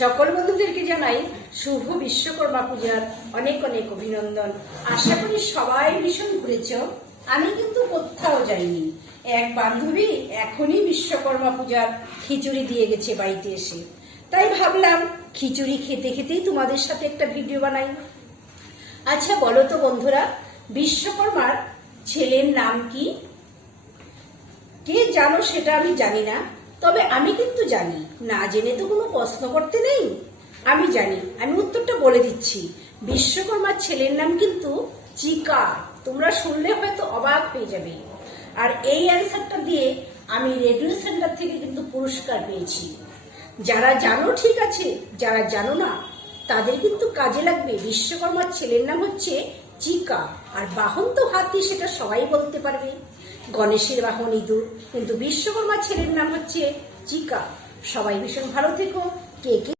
সকল বন্ধুদেরকে জানাই শুভ বিশ্বকর্মা পূজার অনেক অনেক অভিনন্দন। আশা করি সবাই ভীষণ ঘুরেছ। আমি কিন্তু কোথাও যাইনি। এক বান্ধবী এখনই বিশ্বকর্মা পূজার খিচুড়ি দিয়ে গেছে বাড়িতে এসে, তাই ভাবলাম খিচুড়ি খেতে খেতেই তোমাদের সাথে একটা ভিডিও বানাই। আচ্ছা বলো তো বন্ধুরা, বিশ্বকর্মার ছেলের নাম কি? কে জানো সেটা আমি জানি না, তবে আমি কিন্তু জানি। না জেনে তো কোনো প্রশ্ন করতে নেই। আমি জানি, আমি উত্তরটা বলে দিচ্ছি। বিশ্বকর্মার ছেলের নাম কিন্তু চিকা। তোমরা শুনলে হয়তো অবাক হয়ে যাবে। আর এই অ্যান্সারটা দিয়ে আমি রেডিও সেন্টার থেকে কিন্তু পুরস্কার পেয়েছি। যারা জানো ঠিক আছে, যারা জানো না তাদের কিন্তু কাজে লাগবে। বিশ্বকর্মার ছেলের নাম হচ্ছে চিকা, আর বাহন তো হাতি, সেটা সবাই বলতে পারবে। গণেশের বাহন ইঁদুর, কিন্তু বিশ্বকর্মার ছেলের নাম হচ্ছে চিকা। সবাই ভীষণ ভালো থেকো। কে কে